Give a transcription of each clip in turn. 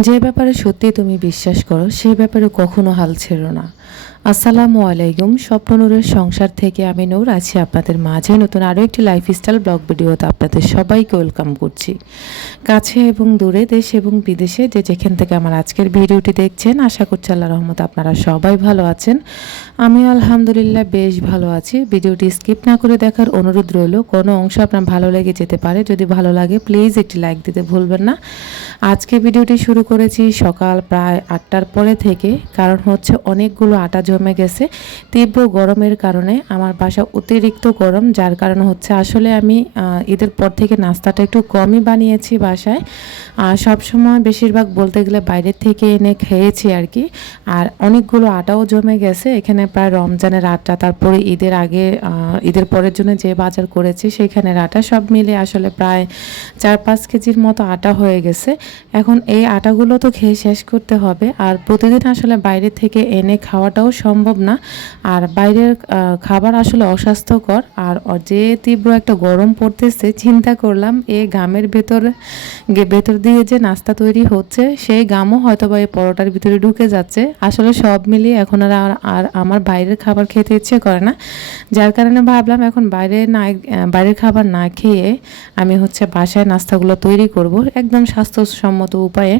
যে ব্যাপারে সত্যি তুমি বিশ্বাস করো সে ব্যাপারে কখনো হাল ছেড়ো না। আসসালামু আলাইকুম। স্বপ্ননূরের সংসার থেকে আমি নূর আছি আপনাদের মাঝে। নতুন আরও একটি লাইফস্টাইল ব্লগ ভিডিওতে আপনাদের সবাইকে ওয়েলকাম করছি। কাছে এবং দূরে দেশ এবং বিদেশে যে যেখান থেকে আমার আজকের ভিডিওটি দেখছেন, আশা করছি আল্লাহ রহমত আপনারা সবাই ভালো আছেন। আমি আলহামদুলিল্লাহ বেশ ভালো আছি। ভিডিওটি স্কিপ না করে দেখার অনুরোধ রইল। কোনো অংশ আপনার ভালো লেগে যেতে পারে। যদি ভালো লাগে প্লিজ একটি লাইক দিতে ভুলবেন না। আজকে ভিডিওটি শুরু করেছি সকাল প্রায় আটটার পরে থেকে। কারণ হচ্ছে অনেকগুলো আটা জমে গেছে, তীব্র গরমের কারণে আমার বাসা অতিরিক্ত গরম, যার কারণে হচ্ছে আসলে আমি ঈদের পর থেকে নাস্তাটা একটু কমই বানিয়েছি বাসায়। আর সবসময় বেশিরভাগ বলতে গেলে বাইরের থেকে এনে খেয়েছি আর কি। আর অনেকগুলো আটাও জমে গেছে, এখানে প্রায় রমজানের আটা তারপরে ঈদের আগে ঈদের পরের জন্য যে বাজার করেছি সেখানের আটা, সব মিলে আসলে প্রায় চার পাঁচ কেজির মতো আটা হয়ে গেছে। এখন এই আটাগুলো তো খেয়ে শেষ করতে হবে, আর প্রতিদিন আসলে বাইরে থেকে এনে খাওয়াটাও সম্ভব না। আর বাইরের খাবার আসলে অস্বাস্থ্যকর। আর যে তীব্র একটা গরম পড়তেছে, চিন্তা করলাম এই গামের ভেতর ভেতর দিয়ে যে নাস্তা তৈরি হচ্ছে, সেই গামও হয়তো বা এই পরোটার ভিতরে ঢুকে যাচ্ছে। আসলে সব মিলিয়ে এখন আর- আর আমার বাইরের খাবার খেতে ইচ্ছে করে না। যার কারণে ভাবলাম এখন বাইরে না বাইরের খাবার না খেয়ে আমি হচ্ছে বাসায় নাস্তাগুলো তৈরি করব। একদম স্বাস্থ্যসম্মত উপায়ে।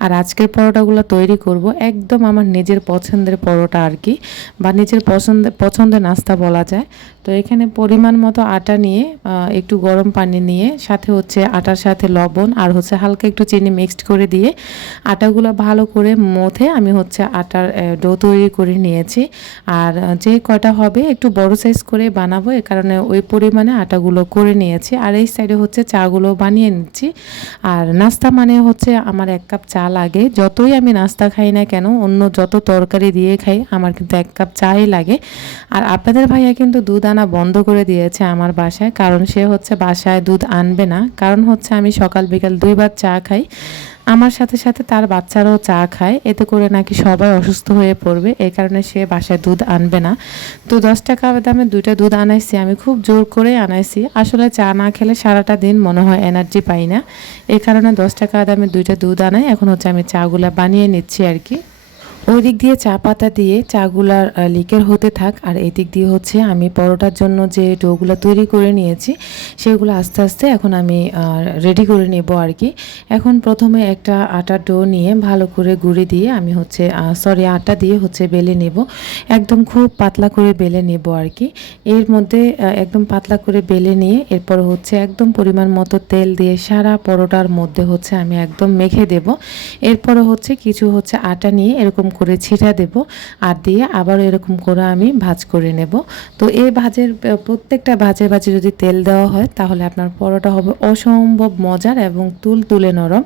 আর আজকের পরোটাগুলো তৈরি করব একদম আমার নিজের পছন্দের পরোটা আর কি, বা নিজের পছন্দ, পছন্দের নাস্তা বলা যায়। তো এখানে পরিমাণ মতো আটা নিয়ে একটু গরম পানি নিয়ে, সাথে হচ্ছে আটার সাথে লবণ আর হচ্ছে হালকা একটু চিনি মিক্সড করে দিয়ে আটাগুলো ভালো করে মথে আমি হচ্ছে আটার ডো তৈরি করে নিয়েছি। আর যে কয়টা হবে একটু বড় সাইজ করে বানাবো, এ কারণে ওই পরিমাণে আটাগুলো করে নিয়েছি। আর এই সাইডে হচ্ছে চাগুলো বানিয়ে নিচ্ছি। আর নাস্তা মানে হচ্ছে আমার এক কাপ চা লাগে। যতই আমি নাস্তা খাই না কেন, অন্য যত তরকারি দিয়ে খাই, আমার কিন্তু এক কাপ চাই লাগে। আর আপনাদের ভাইয়া কিন্তু দুধ আনা বন্ধ করে দিয়েছে আমার বাসায়, কারণ সে হচ্ছে বাসায় দুধ আনবে না। কারণ হচ্ছে আমি সকাল বিকাল দুইবার চা খাই, আমার সাথে সাথে তার বাচ্চারাও চা খায়। এতে করে নাকি সবাই অসুস্থ হয়ে পড়বে এই কারণে সে বাসায় দুধ আনবে না। তো দশ টাকা দামে দুইটা দুধ আনাইছি, আমি খুব জোর করে আনাইছি। আসলে চা না খেলে সারাটা দিন মনে হয় এনার্জি পাই না। এই কারণে দশ টাকা দামে দুইটা দুধ আনাই, এখন হচ্ছে আমি চাগুলা বানিয়ে নিচ্ছি আর কি। ওই দিক দিয়ে চা পাতা দিয়ে চাগুলার লিকের হতে থাক, আর এই দিক দিয়ে হচ্ছে আমি পরোটার জন্য যে ডোগুলো তৈরি করে নিয়েছি, সেগুলো আস্তে আস্তে এখন আমি রেডি করে নেব আর কি। এখন প্রথমে একটা আটার ডো নিয়ে ভালো করে গুঁড়ি দিয়ে আমি হচ্ছে সরি আটা দিয়ে হচ্ছে বেলে নেব। একদম খুব পাতলা করে বেলে নেব আর কি। এর মধ্যে একদম পাতলা করে বেলে নিয়ে এরপর হচ্ছে একদম পরিমাণ মতো তেল দিয়ে সারা পরোটার মধ্যে হচ্ছে আমি একদম মেখে দেব। এরপরে হচ্ছে কিছু হচ্ছে আটা নিয়ে এরকম করে ছিটা দেব আর দিয়ে আবারও এরকম করে আমি ভাজ করে নেব। তো এই ভাজের প্রত্যেকটা ভাজে ভাজে যদি তেল দেওয়া হয় তাহলে আপনার পরোটা হবে অসম্ভব মজার এবং তুল তুলে নরম।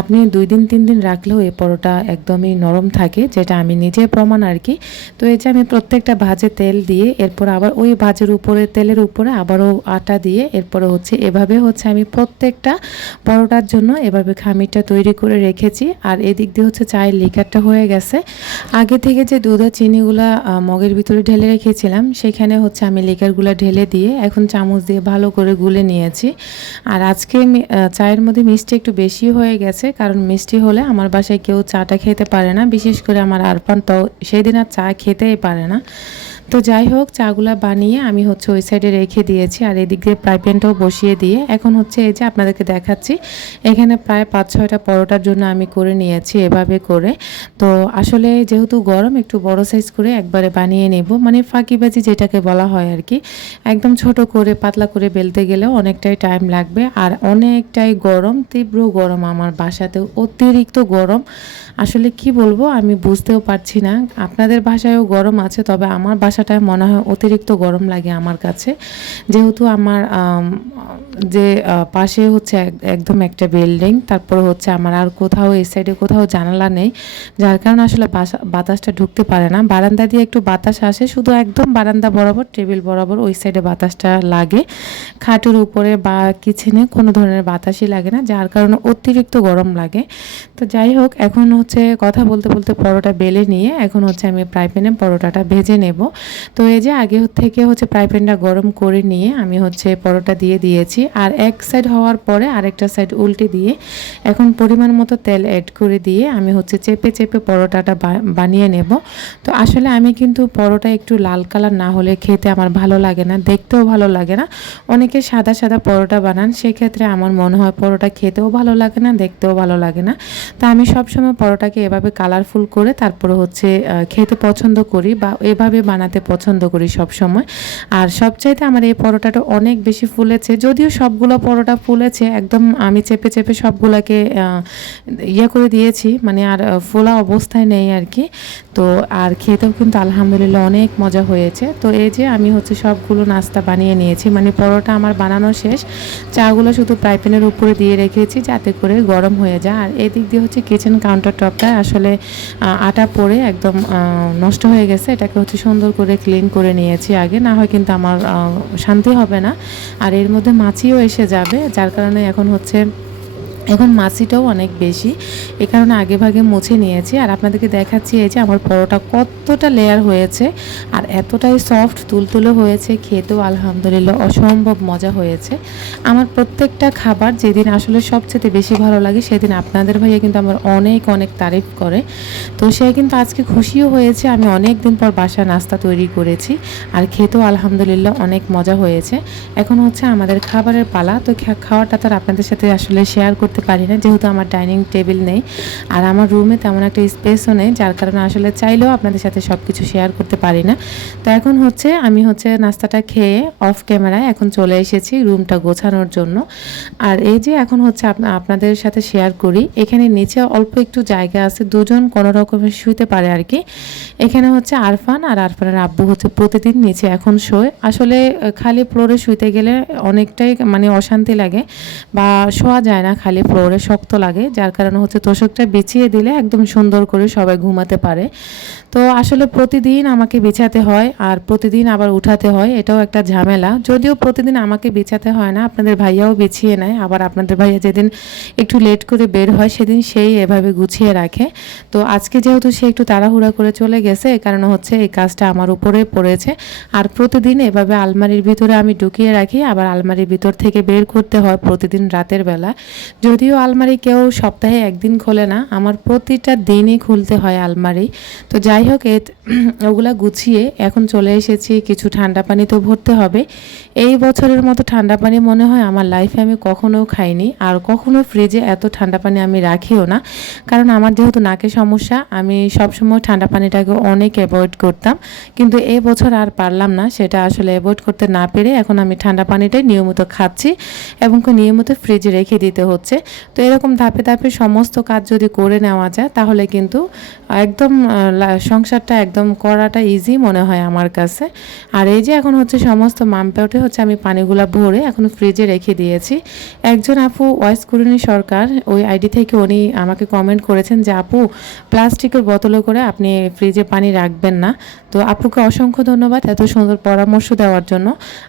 আপনি দুই দিন, তিন দিন রাখলেও এই পরোটা একদমই নরম থাকে, যেটা আমি নিজে প্রমাণ আর কি। তো এই যে আমি প্রত্যেকটা ভাজে তেল দিয়ে এরপর আবার ওই ভাজের উপরে, তেলের উপরে আবারও আটা দিয়ে এরপরে হচ্ছে, এভাবে হচ্ছে আমি প্রত্যেকটা পরোটার জন্য এভাবে খামিরটা তৈরি করে রেখেছি। আর এদিক দিয়ে হচ্ছে চায়ের লিকারটা হয়ে গেছে। আগে থেকে যে দুধ আর চিনিগুলো মগের ভিতরে ঢেলে রেখেছিলাম, সেখানে হচ্ছে আমি লেকারগুলো ঢেলে দিয়ে এখন চামচ দিয়ে ভালো করে গুলে নিয়েছি। আর আজকে চায়ের মধ্যে মিষ্টি একটু বেশি হয়ে গেছে, কারণ মিষ্টি হলে আমার বাসায় কেউ চাটা খেতে পারে না, বিশেষ করে আমার আরপান তো সেদিন আর চা খেতেই পারে না। তো যাই হোক, চাগুলা বানিয়ে আমি হচ্ছে ওই সাইডে রেখে দিয়েছি আর এদিক দিয়ে ফ্রাই প্যানটাও বসিয়ে দিয়ে এখন হচ্ছে এই যে আপনাদেরকে দেখাচ্ছি। এখানে প্রায় পাঁচ, ছয়টা পরোটার জন্য আমি করে নিয়েছি এভাবে করে। তো আসলে যেহেতু গরম, একটু বড় সাইজ করে একবারে বানিয়ে নেব। মানে ফাঁকিবাজি যেটাকে বলা হয় আর কি। একদম ছোট করে, পাতলা করে বেলতে গেলেও অনেকটাই টাইম লাগবে। আর অনেকটাই গরম, তীব্র গরম আমার বাসাতে অতিরিক্ত গরম। আসলে কি বলব, আমি বুঝতেও পারছি না। আপনাদের বাসায়ও গরম আছে, তবে আমার বাসাটায় মনে হয় অতিরিক্ত গরম লাগে আমার কাছে। যেহেতু আমার যে পাশে হচ্ছে এক- একদম একটা বিল্ডিং, তারপরে হচ্ছে আমার আর কোথাও এই সাইডে কোথাও জানালা নেই, যার কারণে আসলে বাতাসটা ঢুকতে পারে না। বারান্দা দিয়ে একটু বাতাস আসে, শুধু একদম বারান্দা বরাবর, টেবিল বরাবর ওই সাইডে বাতাসটা লাগে। খাটের উপরে বা কিচেনে কোনো ধরনের বাতাসই লাগে না, যার কারণে অতিরিক্ত গরম লাগে। তো যাই হোক, এখন হচ্ছে কথা বলতে বলতে পরোটা বেলে নিয়ে এখন হচ্ছে আমি ফ্রাই প্যানে পরোটাটা ভেজে নেব। তো এই যে আগে থেকে হচ্ছে ফ্রাই প্যানটা গরম করে নিয়ে আমি হচ্ছে পরোটা দিয়ে দিয়েছি, আর এক সাইড হওয়ার পরে আরেকটা সাইড উল্টে দিয়ে এখন পরিমাণ মতো তেল অ্যাড করে দিয়ে আমি হচ্ছে চেপে চেপে পরোটাটা বানিয়ে নেব। তো আসলে আমি কিন্তু পরোটা একটু লাল কালার না হলে খেতে আমার ভালো লাগে না, দেখতেও ভালো লাগে না। অনেকে সাদা সাদা পরোটা বানান, সেক্ষেত্রে আমার মনে হয় পরোটা খেতেও ভালো লাগে না, দেখতেও ভালো লাগে না। তো আমি সবসময় পরোটাকে এভাবে কালারফুল করে তারপরে হচ্ছে খেতে পছন্দ করি বা এভাবে বানাতে পছন্দ করি সব সময় আর সবচাইতে আমার এই পরোটাটা অনেক বেশি ফুলেছে, যদিও সবগুলো পরোটা ফুলেছে, একদম আমি চেপে চেপে সবগুলোকে ইয়ে করে দিয়েছি মানে আর ফোলা অবস্থায় নেই আর কি। তো আর খেতেও কিন্তু আলহামদুলিল্লাহ অনেক মজা হয়েছে। তো এই যে আমি হচ্ছে সবগুলো নাস্তা বানিয়ে নিয়েছি মানে পরোটা আমার বানানো শেষ। চাগুলো শুধু প্রাইপ্যানের উপরে দিয়ে রেখেছি যাতে করে গরম হয়ে যায়। আর এদিক দিয়ে হচ্ছে কিচেন কাউন্টার টপটা আসলে আটা পরে একদম নষ্ট হয়ে গেছে। এটাকে হচ্ছে সুন্দর করে ক্লিন করে নিয়েছি আগে। না হয় কিন্তু আমার শান্তি হবে না। আর এর মধ্যে মাছিও এসে যাবে, যার কারণে এখন হচ্ছে এখন মাছিটাও অনেক বেশি। এ কারণে আগে ভাগে মুছে নিয়েছি। আর আপনাদেরকে দেখাচ্ছি এই যে আমার পরোটা কতটা লেয়ার হয়েছে আর এতটাই সফট তুলতুলে হয়েছে। খেতেও আলহামদুলিল্লাহ অসম্ভব মজা হয়েছে। আমার প্রত্যেকটা খাবার যেদিন আসলে সবচেয়ে বেশি ভালো লাগে সেদিন আপনাদের ভাইয়া কিন্তু আমার অনেক অনেক তারিফ করে। তো সে কিন্তু আজকে খুশিও হয়েছে। আমি অনেক দিন পর বাসা নাস্তা তৈরি করেছি আর খেতেও আলহামদুলিল্লাহ অনেক মজা হয়েছে। এখন হচ্ছে আমাদের খাবারের পালা। তো খাওয়াটা তো আপনাদের সাথে আসলে শেয়ার করতে পারি না, যেহেতু আমার ডাইনিং টেবিল নেই। আর আমার রুমে তেমন একটা স্পেসও নেই, যার কারণে আসলে চাইলেও আপনাদের সাথে সব কিছু শেয়ার করতে পারি না। তো এখন হচ্ছে, আমি হচ্ছে নাস্তাটা খেয়ে অফ ক্যামেরায় এখন চলে এসেছি রুমটা গোছানোর জন্য। আর এই যে এখন হচ্ছে আপনা- আপনাদের সাথে শেয়ার করি, এখানে নিচে অল্প একটু জায়গা আছে, দুজন কোনো রকমের শুইতে পারে আর কি এখানে হচ্ছে আরফান আর আরফানের আব্বু হচ্ছে প্রতিদিন নিচে এখন শোয়। আসলে খালি ফ্লোরে শুইতে গেলে অনেকটাই মানে অশান্তি লাগে, বা শোয়া যায় না খালি ফ্লোরে শক্ত লাগে, যার কারণে হচ্ছে তোষকটা বিছিয়ে দিলে একদম সুন্দর করে সবাই ঘুমাতে পারে। তো আসলে প্রতিদিন আমাকে বিছাতে হয় আর প্রতিদিন আবার উঠাতে হয়, এটাও একটা ঝামেলা। যদিও প্রতিদিন আমাকে বিছাতে হয় না, আপনাদের ভাইয়াও বিছিয়ে নেয়, আবার আপনাদের ভাইয়া যেদিন একটু লেট করে বের হয়, সেদিন সেই এভাবে গুছিয়ে রাখে। তো আজকে যেহেতু সে একটু তাড়াহুড়া করে চলে গেছে এই কারণে হচ্ছে এই কাজটা আমার উপরে পড়েছে। আর প্রতিদিন এভাবে আলমারির ভিতরে আমি ঢুকিয়ে রাখি, আবার আলমারির ভিতর থেকে বের করতে হয় প্রতিদিন রাতের বেলা। যদিও আলমারি কেউ সপ্তাহে একদিন খোলে না, আমার প্রতিটা দিনই খুলতে হয় আলমারি। তো যাই হোক এ ওগুলা গুছিয়ে এখন চলে এসেছি, কিছু ঠান্ডা পানি তো ভরতে হবে। এই বছরের মতো ঠান্ডা পানি মনে হয় আমার লাইফে আমি কখনো খাইনি, আর কখনো ফ্রিজে এত ঠান্ডা পানি আমি রাখিও না। কারণ আমার যেহেতু নাকে সমস্যা, আমি সবসময় ঠান্ডা পানিটাকে অনেক অ্যাভয়েড করতাম। কিন্তু এই বছর আর পারলাম না, সেটা আসলে অ্যাভয়েড করতে না পেরে এখন আমি ঠান্ডা পানিটাই নিয়মিত খাচ্ছি এবং নিয়মিত ফ্রিজে রেখে দিতে হচ্ছে। তো এরকম ধাপে ধাপে সমস্ত কাজ যদি করে নেওয়া যায়, তাহলে কিন্তু একদম সংসারটা একদম করাটা ইজি মনে হয় আমার কাছে। আর এই যে এখন হচ্ছে সমস্ত মামপেটে হচ্ছে আমি পানিগুলো ভরে এখন ফ্রিজে রেখে দিয়েছি। একজন আপু, ওয়াইস কুরুনি সরকার, ওই আইডি থেকে উনি আমাকে কমেন্ট করেছেন যে, আপু, প্লাস্টিকের বোতলে করে আপনি ফ্রিজে পানি রাখবেন না। তো আপুকে অসংখ্য ধন্যবাদ এত সুন্দর পরামর্শ দেওয়ার জন্য।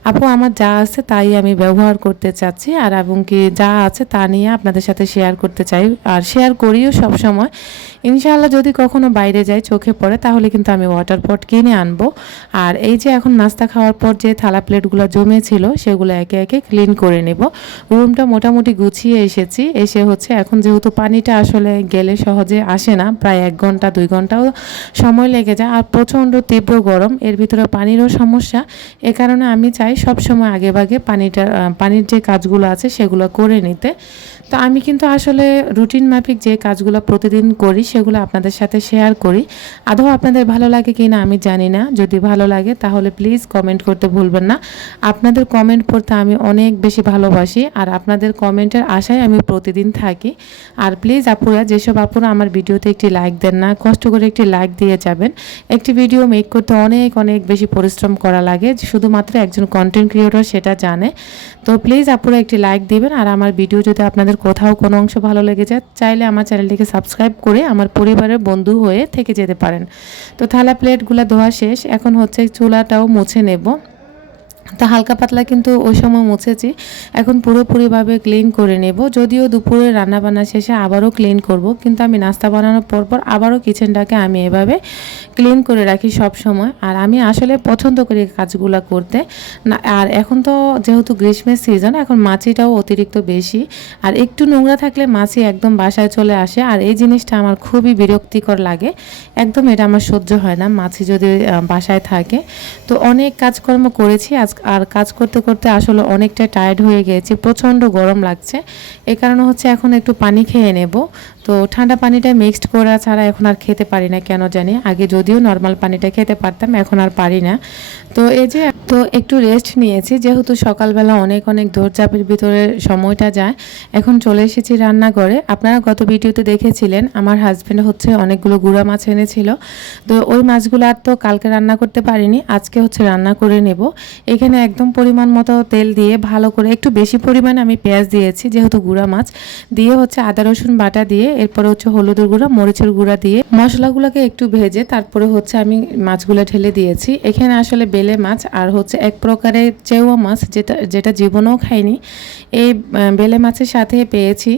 আপু, আমার যা আছে তাই আমি ব্যবহার করতে চাচ্ছি, আর এবং কি যা আছে তা নিয়ে আপনাদের সাথে শেয়ার করতে চাই। আর শেয়ার করিও সব সময় ইনশাআল্লাহ যদি কখনো বাইরে যাই, চোখে পড়ে, তাহলে কিন্তু আমি ওয়াটার পট কিনে আনব। আর এই যে এখন নাস্তা খাওয়ার পর যে থালা প্লেটগুলো জমেছিল, সেগুলো একে একে ক্লিন করে নেব। রুমটা মোটামুটি গুছিয়ে এসেছি। এসে হচ্ছে এখন যেহেতু পানিটা আসলে গেলে সহজে আসে না, প্রায় এক ঘণ্টা, দুই ঘন্টাও সময় লেগে যায়। আর প্রচণ্ড তীব্র গরম, এর ভিতরে পানিরও সমস্যা। এ কারণে আমি চাই সব সময় আগে ভাগে পানিটা পানির যে কাজগুলো আছে, সেগুলো করে নিতে। তো আমি কিন্তু আসলে রুটিন মাফিক যে কাজগুলো প্রতিদিন করি, সেগুলো আপনাদের সাথে শেয়ার করি। আদৌ আপনাদের ভালো লাগে কি না আমি জানি না। যদি ভালো লাগে, তাহলে প্লিজ কমেন্ট করতে ভুলবেন না। আপনাদের কমেন্ট পড়তে আমি অনেক বেশি ভালোবাসি, আর আপনাদের কমেন্টের আশায় আমি প্রতিদিন থাকি। আর প্লিজ আপুরা, যেসব আপুরা আমার ভিডিওতে একটি লাইক দেন না, কষ্ট করে একটি লাইক দিয়ে যাবেন। একটি ভিডিও মেক করতে অনেক অনেক বেশি পরিশ্রম করা লাগে, শুধুমাত্র একজন কন্টেন্ট ক্রিয়েটর সেটা জানে। তো প্লিজ আপুরা একটি লাইক দিবেন, আর আমার ভিডিও যদি আপনাদের কোথাও কোনো অংশ ভালো লেগে যায়, চাইলে আমার চ্যানেলটিকে সাবস্ক্রাইব করে আমার পরিবারের বন্ধু হয়ে থেকে যেতে পারেন। তো থালা প্লেটগুলো ধোয়া শেষ, এখন হচ্ছে চুলাটাও মুছে নেব। তো হালকা পাতলা কিন্তু ওই সময় মুছেছি। এখন পুরোপুরিভাবে ক্লিন করে নেব। যদিও দুপুরে রান্না বান্না শেষে আবারও ক্লিন করব, কিন্তু আমি নাস্তা বানানোর পর পর আবারও কিচেনটাকে আমি এভাবে ক্লিন করে রাখি সব সময় আর আমি আসলে পছন্দ করি কাজগুলো করতে। না, আর এখন তো যেহেতু গ্রীষ্মের সিজন এখন মাছিটাও অতিরিক্ত বেশি। আর একটু নোংরা থাকলে মাছি একদম বাসায় চলে আসে। আর এই জিনিসটা আমার খুবই বিরক্তিকর লাগে। একদম এটা আমার সহ্য হয় না, মাছি যদি বাসায় থাকে। তো অনেক কাজকর্ম করেছি। আজ আর কাজ করতে করতে আসলে অনেকটা টায়ার্ড হয়ে গিয়েছি, প্রচণ্ড গরম লাগছে। এই কারণে হচ্ছে এখন একটু পানি খেয়ে নেব। তো ঠান্ডা পানিটা মিক্সড করা ছাড়া এখন আর খেতে পারি না, কেন জানি? আগে যদিও নর্মাল পানিটা খেতে পারতাম, এখন আর পারি না। তো এই যে তো একটু রেস্ট নিয়েছি, যেহেতু সকালবেলা অনেক অনেক দৌড়চাপের ভিতরে সময়টা যায়, এখন চলে এসেছি রান্নাঘরে। আপনারা গত ভিডিওতে দেখেছিলেন, আমার হাজব্যান্ড হচ্ছে অনেকগুলো গুঁড়া মাছ এনেছিল। তো ওই মাছগুলো আর তো কালকে রান্না করতে পারিনি, আজকে হচ্ছে রান্না করে নেব। এখানে একদম পরিমাণ মতো তেল দিয়ে ভালো করে একটু বেশি পরিমাণে আমি পেঁয়াজ দিয়েছি, যেহেতু গুঁড়া মাছ। দিয়ে হচ্ছে আদা, রসুন বাটা দিয়ে, এরপরে হচ্ছে হলুদের গুঁড়া, মরিচের গুঁড়া দিয়ে মশলাগুলোকে একটু ভেজে তারপরে হচ্ছে আমি মাছগুলো ঢেলে দিয়েছি। এখানে আসলে বেলে মাছ আর হচ্ছে এক প্রকারের চেওয়া মাছ যেটা যেটা জীবনেও খাইনি। এই বেলে মাছের সাথে পেয়েছি।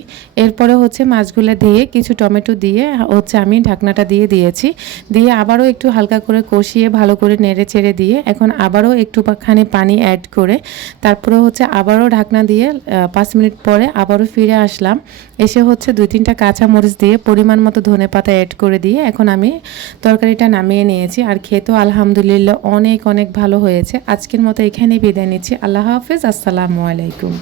এরপরে হচ্ছে মাছগুলো দিয়ে কিছু টমেটো দিয়ে হচ্ছে আমি ঢাকনাটা দিয়ে দিয়েছি। দিয়ে আবারও একটু হালকা করে কষিয়ে ভালো করে নেড়ে চেড়ে দিয়ে এখন আবারও একটুখানি পানি অ্যাড করে তারপরে হচ্ছে আবারও ঢাকনা দিয়ে পাঁচ মিনিট পরে আবারও ফিরে আসলাম। এসে হচ্ছে দুই তিনটা কাঁচামরিচ দিয়ে পরিমাণ মতো ধনে পাতা অ্যাড করে দিয়ে এখন আমি তরকারিটা নামিয়ে নিয়েছি। আর খেতেও আলহামদুলিল্লাহ অনেক অনেক ভালো হয়েছে। আজকের মতো এখানেই বিদায় নিচ্ছি। আল্লাহ হাফেজ। আসসালামু আলাইকুম।